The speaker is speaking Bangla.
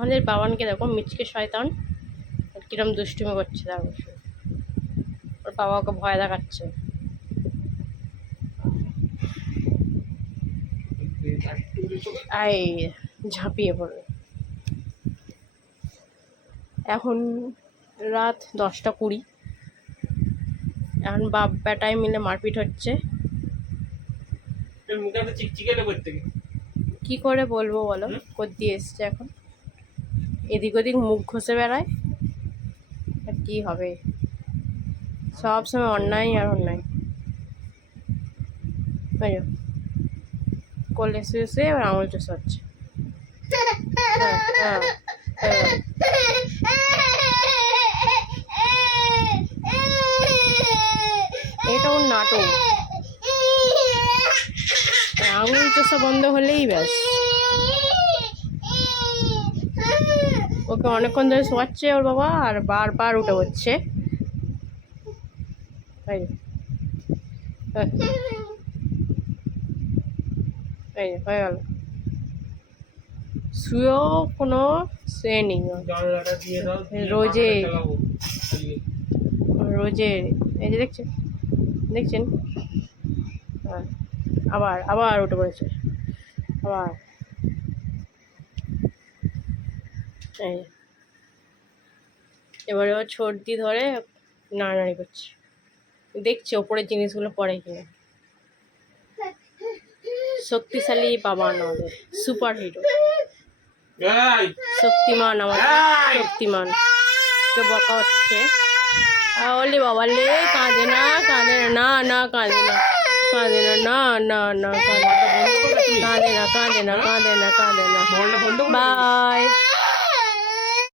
আমাদের বাবানকে দেখো, মিচকে শয়তান কিরম দুষ্টুমি করছে, দেখো ওর বাবা ওকে ভয় দেখাচ্ছে। আই ঝাঁপিয়ে পড়বে। এখন রাত 10টা 20। এখন বাপ বেটায় মিলে মারপিট হচ্ছে। কি করে বলবো বলো, কোত্থেকে এসছে এখন, এদিক ওদিক মুখ ঘষে বেড়ায়। আর কি হবে, সব সময় অন্যায় আর অন্যায়। কোলে শুয়ে শুয়ে এবার আঙুল চষে হচ্ছে। এটা ওর নাটক। আঙুল চষা বন্ধ হলেই ব্যাস। ওকে অনেকক্ষণ ধরে শোয়াচ্ছে ওর বাবা, আর বারবার উঠে পড়ছে। হয়ে গেল। শুয়েও কোনো সে নেই। রোজে রোজে এই যে দেখছেন দেখছেন, আবার আবার উঠে পড়েছে। আবার এবারে ও সর্দি ধরে নাড়ানাড়ি করছে, দেখছে ওপরের জিনিসগুলো পড়ে কিনা। শক্তিশালী বাবা আমাদের, সুপার হিরো, শক্তিমান, আমাদের শক্তিমান। কে বকা হচ্ছে, ওলে বাবা লে, কাঁদে না কাঁদে না, না কাঁদে না কাঁদে না, না না না কাঁদে না কাঁদে না কাঁদে না কাঁদে না কাঁদে না। বা